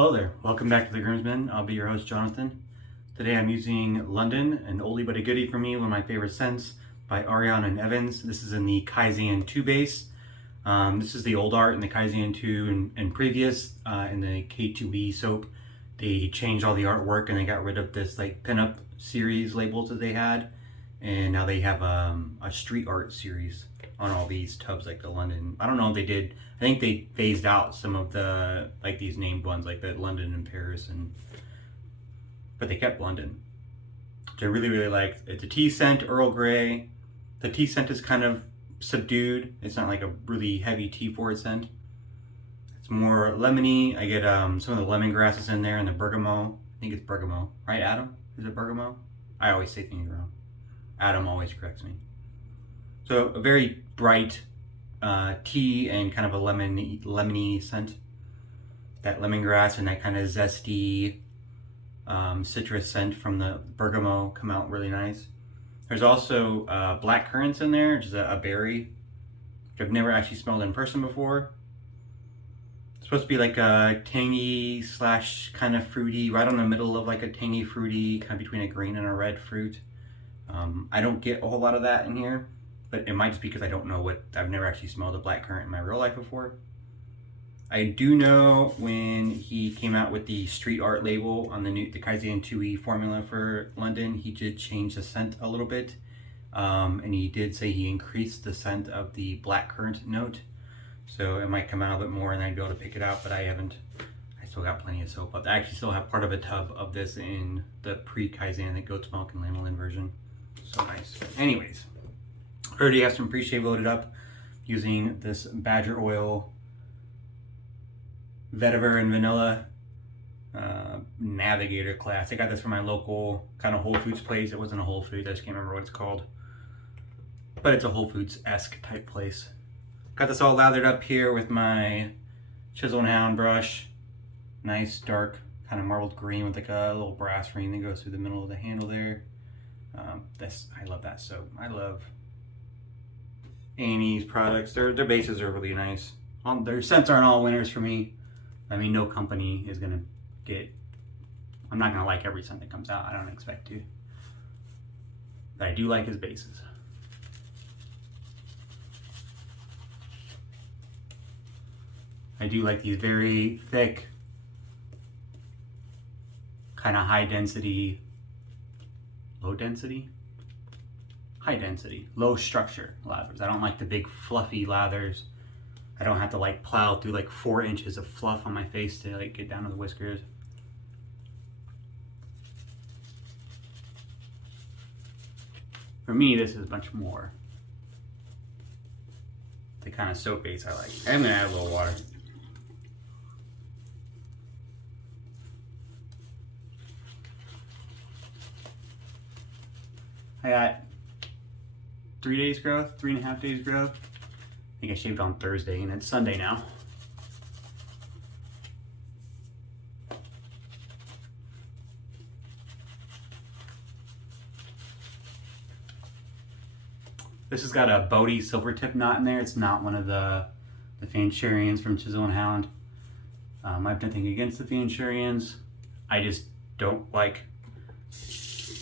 Hello there, welcome back to the Groomsmen. I'll be your host, Jonathan. Today I'm using London, an oldie but a goodie for me, one of my favorite scents by Ariana and Evans. This is in the Chisel 2 base. This is the old art in the Chisel 2 and previous in the K2E soap. They changed all the artwork and they got rid of this like pinup series labels that they had. And now they have a street art series on all these tubs, like the London. I don't know if they did. I think they phased out some of the like these named ones, like the London and Paris, but they kept London, which I really liked. It's a tea scent, Earl Grey. The tea scent is kind of subdued. It's not like a really heavy tea forward scent. It's more lemony. I get some of the lemongrasses in there and the bergamot. I think it's bergamot, right, Adam? Is it bergamot? I always say things wrong. Adam always corrects me. So a very bright tea and kind of a lemony scent. That lemongrass and that kind of zesty citrus scent from the bergamot come out really nice. There's also black currants in there, which is a berry, which I've never actually smelled in person before. It's supposed to be like a tangy slash kind of fruity, right on the middle of like a tangy fruity, kind of between a green and a red fruit. I don't get a whole lot of that in here, but it might just be because I don't know what, I've never actually smelled a black currant in my real life before. I do know when he came out with the street art label on the Chisel 2E formula for London, he did change the scent a little bit. And he did say he increased the scent of the black currant note. So it might come out a bit more and I'd be able to pick it out, but I haven't. I still got plenty of soap up. I actually still have part of a tub of this in the pre-Kaizen, the goat's milk and lanolin version. So nice. Anyways, I already have some Preshave loaded up using this Badger Oil Vetiver and Vanilla Navigator class. I got this from my local kind of Whole Foods place. It wasn't a Whole Foods, I just can't remember what it's called. But it's a Whole Foods-esque type place. Got this all lathered up here with my Chisel and Hound brush. Nice dark kind of marbled green with like a little brass ring that goes through the middle of the handle there. I love that soap. I love A&E's products. Their bases are really nice. Their scents aren't all winners for me. I mean, no company is gonna get. I'm not gonna like every scent that comes out. I don't expect to. But I do like his bases. I do like these very thick, kind of high density, low structure lathers. I don't like the big fluffy lathers. I don't have to like plow through like 4 inches of fluff on my face to like get down to the whiskers. For me, this is much more the kind of soap base I like. I'm gonna add a little water. I got 3 days growth, 3.5 days growth. I think I shaved on Thursday and it's Sunday now. This has got a boti silvertip knot in there. It's not one of the Fancharians from Chisel and Hound. I have nothing against the Fancharians. I just don't like,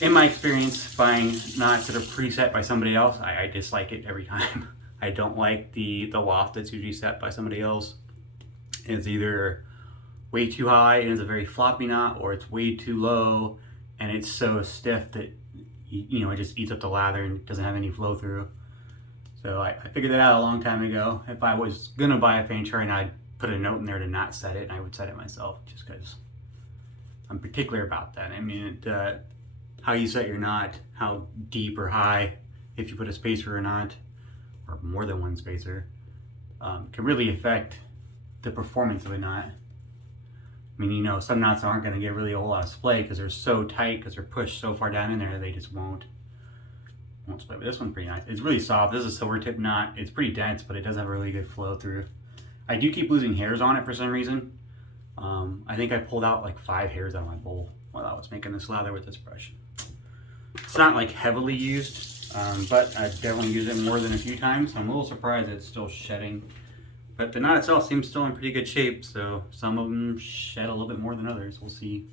in my experience, buying knots that are preset by somebody else. I dislike it every time. I don't like the waft that's usually set by somebody else. It's either way too high and it's a very floppy knot, or it's way too low and it's so stiff that it just eats up the lather and doesn't have any flow through. So I figured that out a long time ago. If I was gonna buy a Fancharian, I'd put a note in there to not set it, and I would set it myself just because I'm particular about that. I mean, how you set your knot, how deep or high, if you put a spacer or not, or more than one spacer, can really affect the performance of a knot. I mean, some knots aren't going to get really a whole lot of splay because they're so tight, because they're pushed so far down in there, they just won't splay. But this one's pretty nice. It's really soft. This is a silver tip knot. It's pretty dense, but it does have a really good flow through. I do keep losing hairs on it for some reason. I think I pulled out like 5 hairs out of my bowl while I was making this lather with this brush. It's not like heavily used, but I definitely used it more than a few times. I'm a little surprised it's still shedding, But the knot itself seems still in pretty good shape, so some of them shed a little bit more than others. We'll see.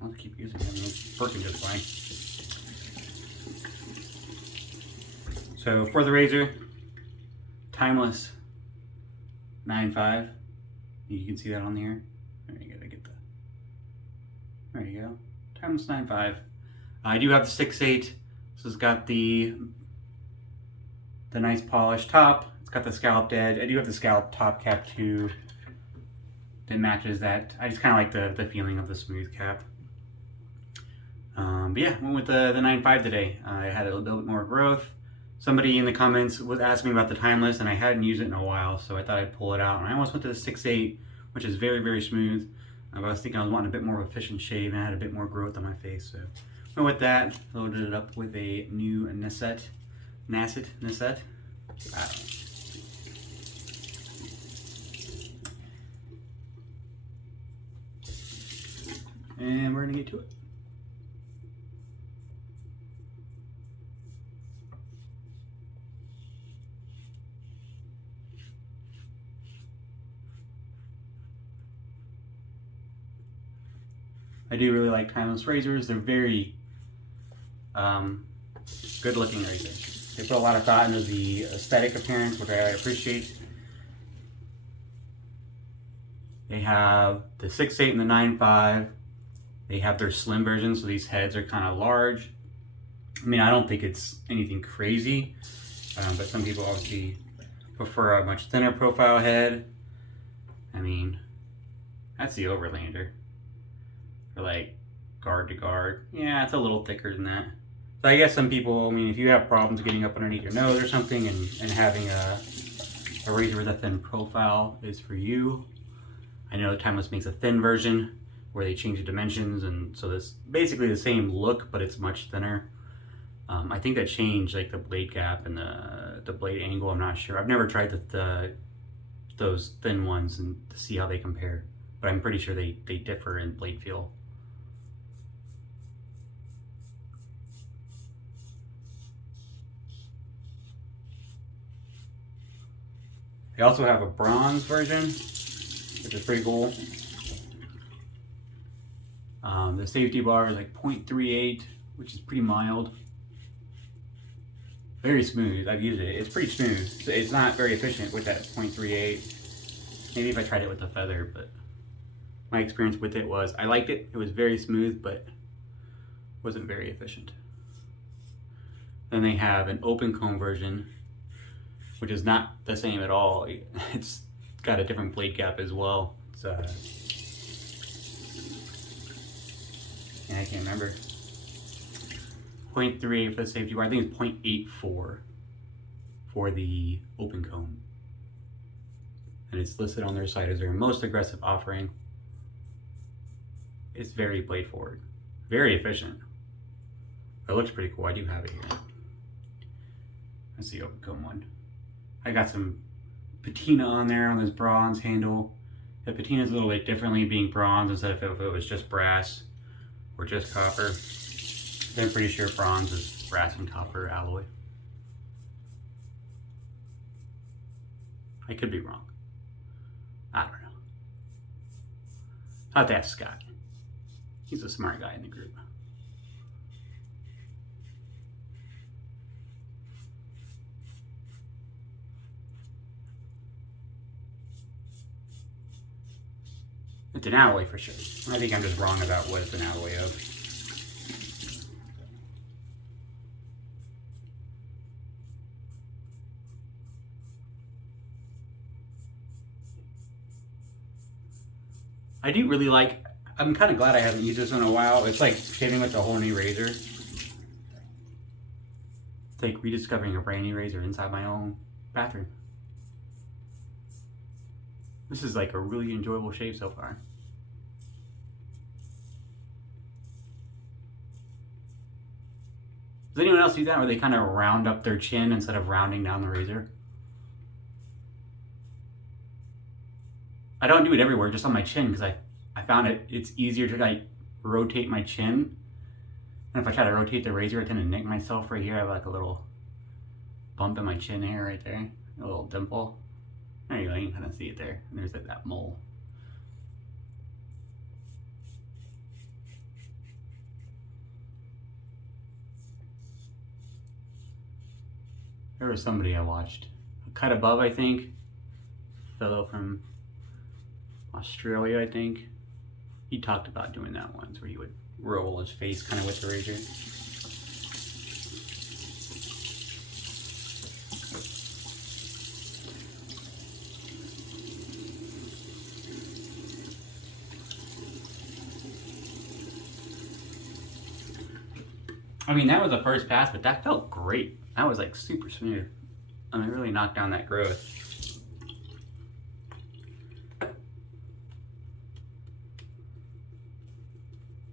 I'll keep using it. I mean, it's working just fine. So for the razor, Timeless 9.5. You can see that on here. There you go. There you go. Timeless 9.5. I do have the 6.8. This has got the nice polished top. It's got the scalloped edge. I do have the scalloped top cap too. That matches that. I just kind of like the feeling of the smooth cap. But yeah, went with the 9.5 today. I had a little bit more growth. Somebody in the comments was asking me about the Timeless, and I hadn't used it in a while, so I thought I'd pull it out. And I almost went to the 6.8, which is very, very smooth. But I was thinking I was wanting a bit more of a efficient shave, and I had a bit more growth on my face. So went with that. Loaded it up with a new Nacet. I don't know. And we're gonna get to it. I do really like Timeless razors. They're very good looking razors. They put a lot of thought into the aesthetic appearance, which I appreciate. They have the 6.8 and the 9.5. They have their slim version, so these heads are kind of large. I mean, I don't think it's anything crazy, but some people obviously prefer a much thinner profile head. I mean, that's the Overlander. For like guard to guard. Yeah, it's a little thicker than that. So I guess some people, I mean, if you have problems getting up underneath your nose or something and having a razor with a thin profile is for you. I know Timeless makes a thin version where they change the dimensions, and so this basically the same look, but it's much thinner. I think that changed like the blade gap and the blade angle. I'm not sure. I've never tried those thin ones and to see how they compare, but I'm pretty sure they differ in blade feel. They also have a bronze version, which is pretty cool. The safety bar is like 0.38, which is pretty mild. Very smooth. I've used it. It's pretty smooth. It's not very efficient with that 0.38. Maybe if I tried it with a feather, but my experience with it was I liked it. It was very smooth, but wasn't very efficient. Then they have an open comb version, which is not the same at all. It's got a different blade gap as well. It's I can't remember. 0.3 for the safety bar. I think it's 0.84 for the open comb. And it's listed on their site as their most aggressive offering. It's very blade forward. Very efficient. It looks pretty cool. I do have it here. That's the open comb one. I got some patina on there on this bronze handle. The patina is a little bit differently being bronze instead of if it was just brass or just copper. I'm pretty sure bronze is brass and copper alloy. I could be wrong. I don't know. I'll have to ask Scott. He's a smart guy in the group. It's an alloy for sure. I think I'm just wrong about what it's an alloy of. I do really like, I'm kind of glad I haven't used this in a while. It's like shaving with a whole new razor. It's like rediscovering a brand new razor inside my own bathroom. This is like a really enjoyable shave so far. Does anyone else do that where they kind of round up their chin instead of rounding down the razor? I don't do it everywhere, just on my chin, because I found it's easier to like rotate my chin. And if I try to rotate the razor, I tend to nick myself right here. I have like a little bump in my chin hair right there, a little dimple. There you go, you can kind of see it there. And there's that mole. There was somebody I watched, a cut above, I think, fellow from Australia, I think. He talked about doing that once, where he would roll his face kind of with the razor. I mean, that was the first pass, but that felt great. That was like super smooth. I mean, it really knocked down that growth.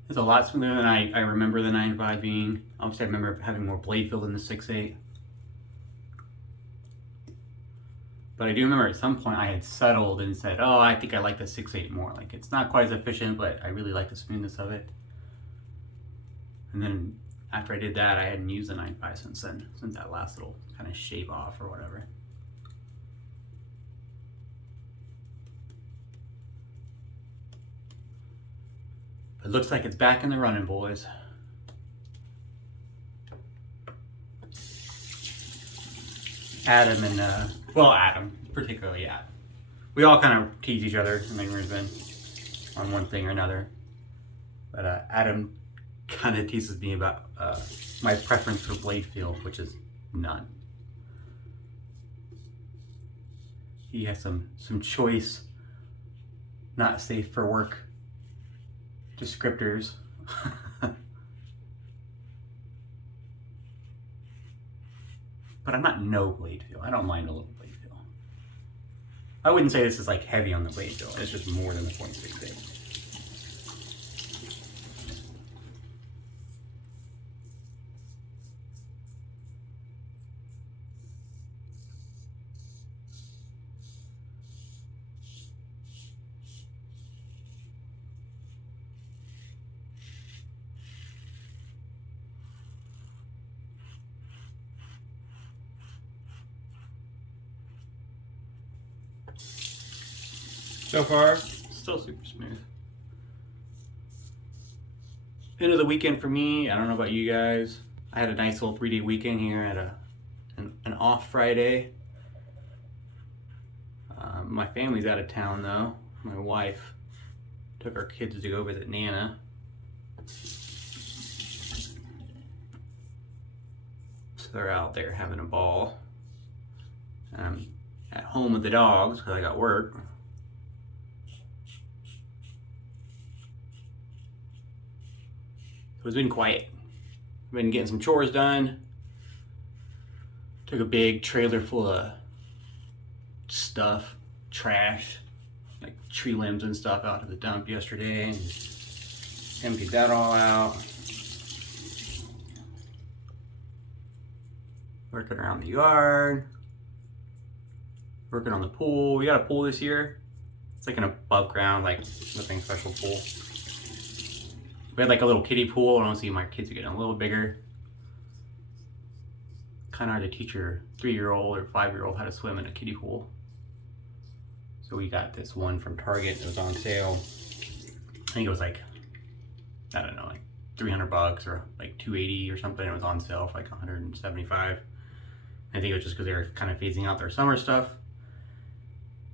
It's a lot smoother than I remember the 9.5 being. Obviously, I remember having more blade feel than the 6.8. But I do remember at some point I had settled and said, oh, I think I like the 6.8 more. Like, it's not quite as efficient, but I really like the smoothness of it. And then after I did that, I hadn't used the 9.5 since then, since that last little kind of shave off or whatever. It looks like it's back in the running, boys. Adam and, Adam, particularly Adam. We all kind of tease each other in the Brisbane on one thing or another. But Adam kind of teases me about my preference for blade feel, which is none. He has some choice, not safe for work descriptors. But I'm not no blade feel. I don't mind a little blade feel. I wouldn't say this is like heavy on the blade feel. It's just more than the 0.68. So far, still super smooth. End of the weekend for me. I don't know about you guys. I had a nice little 3-day weekend here at an off Friday. My family's out of town though. My wife took our kids to go visit Nana. So they're out there having a ball. I'm at home with the dogs because I got work. So it's been quiet. I've been getting some chores done. Took a big trailer full of stuff, trash, like tree limbs and stuff out to the dump yesterday and emptied that all out. Working around the yard, working on the pool. We got a pool this year. It's like an above ground, like nothing special pool. We had like a little kiddie pool, and honestly my kids are getting a little bigger. Kind of hard to teach your 3-year-old or 5-year-old how to swim in a kiddie pool. So we got this one from Target that was on sale. I think it was like, I don't know, like $300 or like $280 or something. It was on sale for like $175. I think it was just because they were kind of phasing out their summer stuff.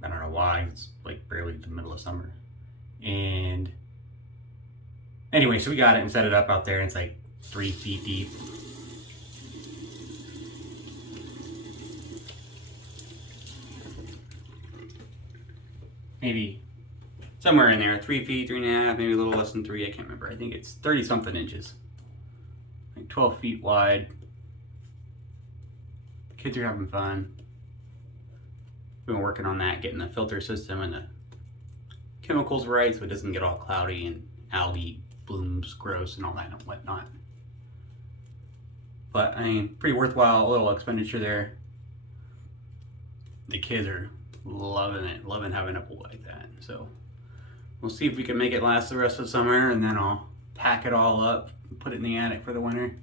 I don't know why, it's like barely the middle of summer. And anyway, so we got it and set it up out there, and it's like 3 feet deep. Maybe somewhere in there, 3 feet, 3.5, maybe a little less than 3, I can't remember. I think it's 30 something inches. Like 12 feet wide. Kids are having fun. We've been working on that, getting the filter system and the chemicals right so it doesn't get all cloudy and algae blooms gross and all that and whatnot. But I mean, pretty worthwhile little expenditure there. The kids are loving it, loving having a pool like that. So we'll see if we can make it last the rest of the summer, and then I'll pack it all up and put it in the attic for the winter.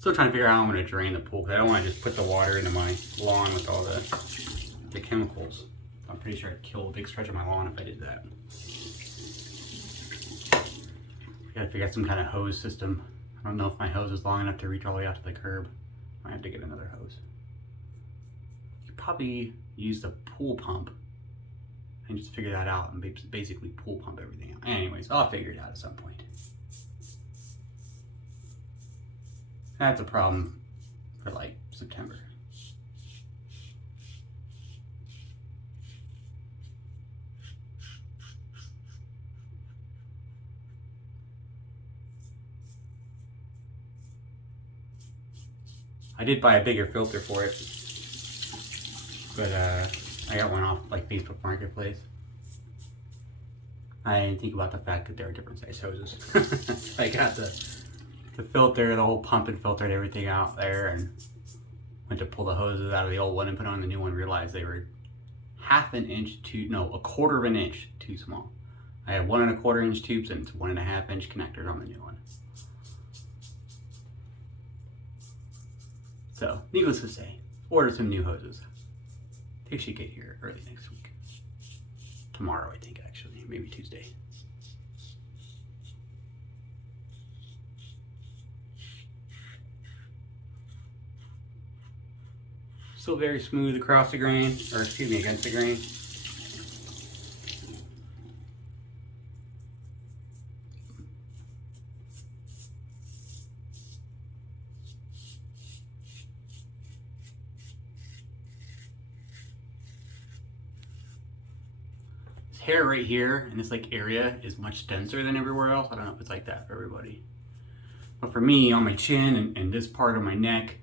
Still trying to figure out how I'm going to drain the pool, because I don't want to just put the water into my lawn with all the chemicals. I'm pretty sure I'd kill a big stretch of my lawn if I did that. Gotta figure out some kind of hose system. I don't know if my hose is long enough to reach all the way out to the curb. I have to get another hose. You could probably use the pool pump and just figure that out and basically pool pump everything out. Anyways, I'll figure it out at some point. That's a problem for like September. I did buy a bigger filter for it, but I got one off like Facebook Marketplace. I didn't think about the fact that there are different size hoses. So I got the filter, the whole pump and filtered everything out there, and went to pull the hoses out of the old one and put on the new one. Realized they were a quarter of an inch too small. I had 1 1/4 inch tubes and it's 1 1/2 inch connectors on the new one. So, needless to say, order some new hoses. They should get here early next week. Tomorrow, I think, actually. Maybe Tuesday. Still very smooth across the grain, or excuse me, against the grain. Hair right here in this like area is much denser than everywhere else. I don't know if it's like that for everybody, but for me, on my chin and this part of my neck,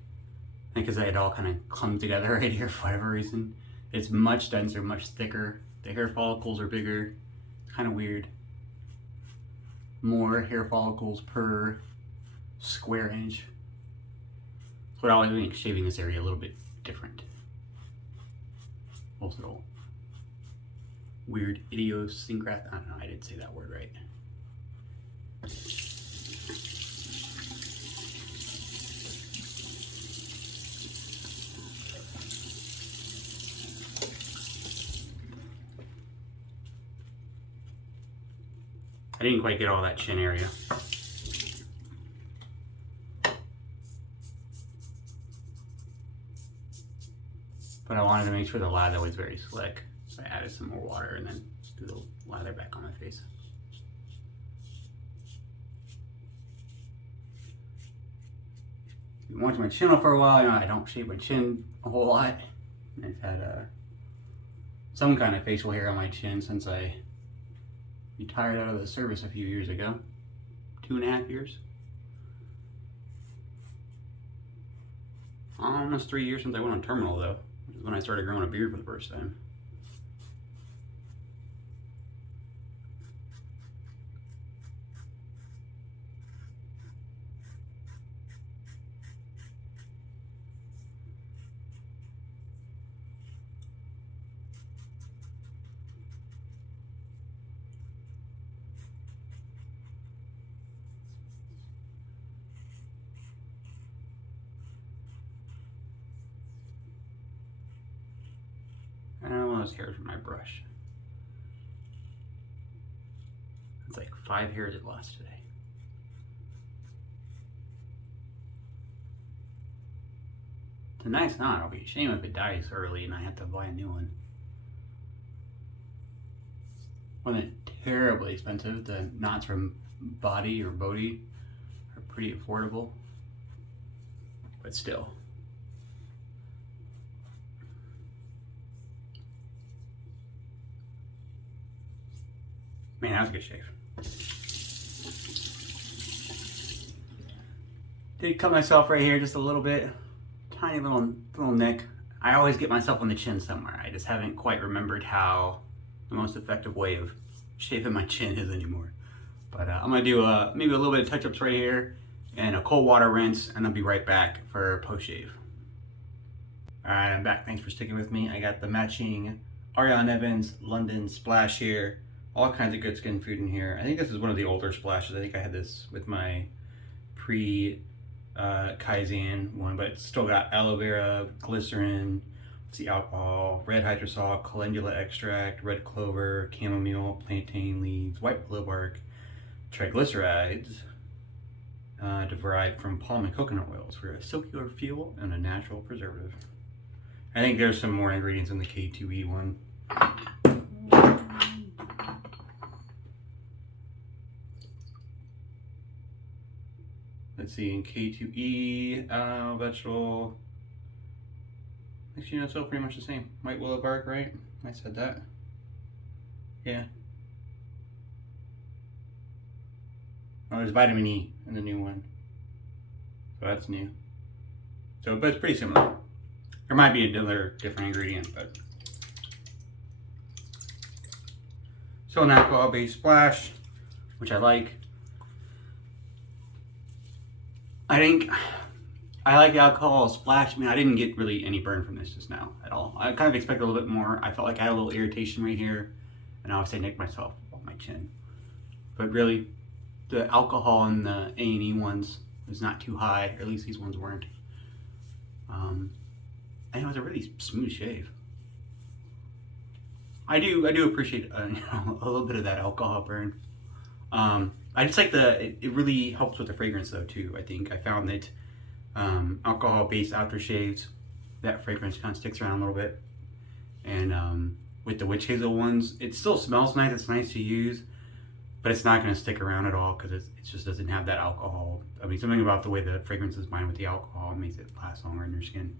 because it all kind of clumped together right here for whatever reason, it's much denser, much thicker. The hair follicles are bigger. It's kind of weird. More hair follicles per square inch. That's what I always make shaving this area a little bit different. Also, weird idiosyncratic. I don't know, I didn't say that word right. I didn't quite get all that chin area. But I wanted to make sure the lather was very slick. So I added some more water and then threw the lather back on my face. If you watch my channel for a while, you know I don't shave my chin a whole lot. I've had some kind of facial hair on my chin since I retired out of the service a few years ago. 2.5 years. Almost 3 years since I went on terminal though, which is when I started growing a beard for the first time. I don't want those hairs from my brush. It's like 5 hairs it lost today. It's a nice knot. It'll be a shame if it dies early and I have to buy a new one. Wasn't terribly expensive. The knots from boti are pretty affordable, but still. Man, that was a good shave. Did cut myself right here just a little bit. Tiny little nick. I always get myself on the chin somewhere. I just haven't quite remembered how the most effective way of shaving my chin is anymore. But I'm gonna do maybe a little bit of touch-ups right here and a cold water rinse, and I'll be right back for post-shave. All right, I'm back. Thanks for sticking with me. I got the matching Ariana and Evans London splash here. All kinds of good skin food in here. I think this is one of the older splashes. I think I had this with my pre Kaizen one, but it's still got aloe vera, glycerin, it's the alcohol, red hydrosol, calendula extract, red clover, chamomile, plantain leaves, white willow bark, triglycerides, derived from palm and coconut oils for a silkier feel and a natural preservative. I think there's some more ingredients in the K2E one. Let's see, in K2E, vegetable, actually, it's all pretty much the same. White willow bark, right? I said that. Yeah. Oh, there's vitamin E in the new one. So that's new. So, but it's pretty similar. There might be another different ingredient, but. So an alcohol-based splash, which I like. I think I like the alcohol splash. I mean, I didn't get really any burn from this just now at all. I kind of expected a little bit more. I felt like I had a little irritation right here, and I was saying nick myself on my chin. But really, the alcohol in the A&E ones was not too high, or at least these ones weren't. And it was a really smooth shave. I do appreciate a little bit of that alcohol burn. I just like it really helps with the fragrance though too. I think I found that alcohol-based aftershaves, that fragrance kind of sticks around a little bit. And with the witch hazel ones, it still smells nice. It's nice to use, but it's not going to stick around at all because it just doesn't have that alcohol. I mean, something about the way the fragrance is bind with the alcohol makes it last longer in your skin.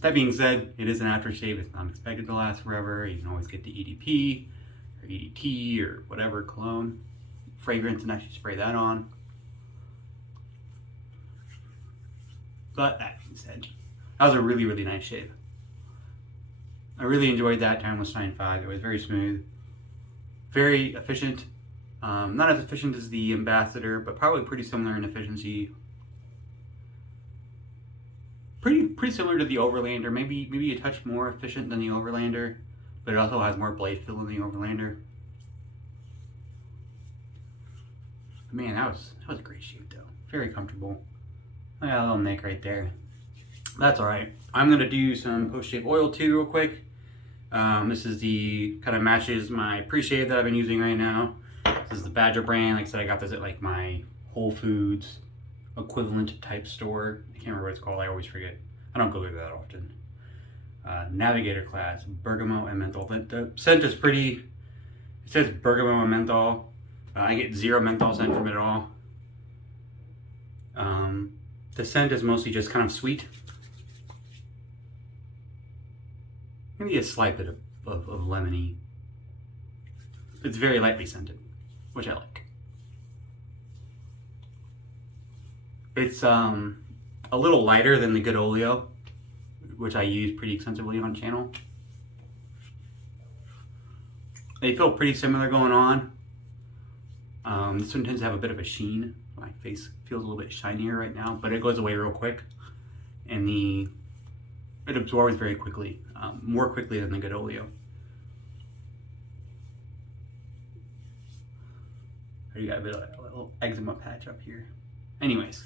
That being said, it is an aftershave. It's not expected to last forever. You can always get the EDP or EDT or whatever cologne fragrance and actually spray that on. But that being said, that was a really, really nice shave. I really enjoyed that Timeless Shine 5. It was very smooth, very efficient. Not as efficient as the Ambassador, but probably pretty similar in efficiency. Pretty similar to the Overlander, maybe a touch more efficient than the Overlander, but it also has more blade fill than the Overlander. Man, that was a great shave though. Very comfortable. I got a little nick right there. That's all right. I'm gonna do some post-shave oil too real quick. This is the kind of matches my Preshave that I've been using right now. This is the Badger brand. Like I said, I got this at like my Whole Foods equivalent type store. I can't remember what it's called. I always forget. I don't go there that often. Navigator class, bergamot and menthol. The scent is pretty. It says bergamot and menthol. I get zero menthol scent from it at all. The scent is mostly just kind of sweet. Maybe a slight bit of lemony. It's very lightly scented, which I like. It's a little lighter than the Good Oleo, which I use pretty extensively on channel. They feel pretty similar going on. This one tends to have a bit of a sheen. My face feels a little bit shinier right now, but it goes away real quick. And it absorbs very quickly, more quickly than the Good Oleo. You got a little eczema patch up here. Anyways,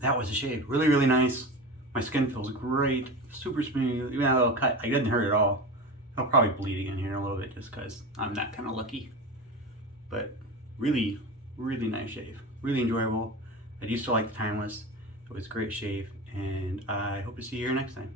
that was a shave. Really, really nice. My skin feels great, super smooth. Even that little cut, it didn't hurt at all. I'll probably bleed again here in a little bit just because I'm that kind of lucky. But really, really nice shave. Really enjoyable. I do still like the Timeless. It was a great shave, and I hope to see you here next time.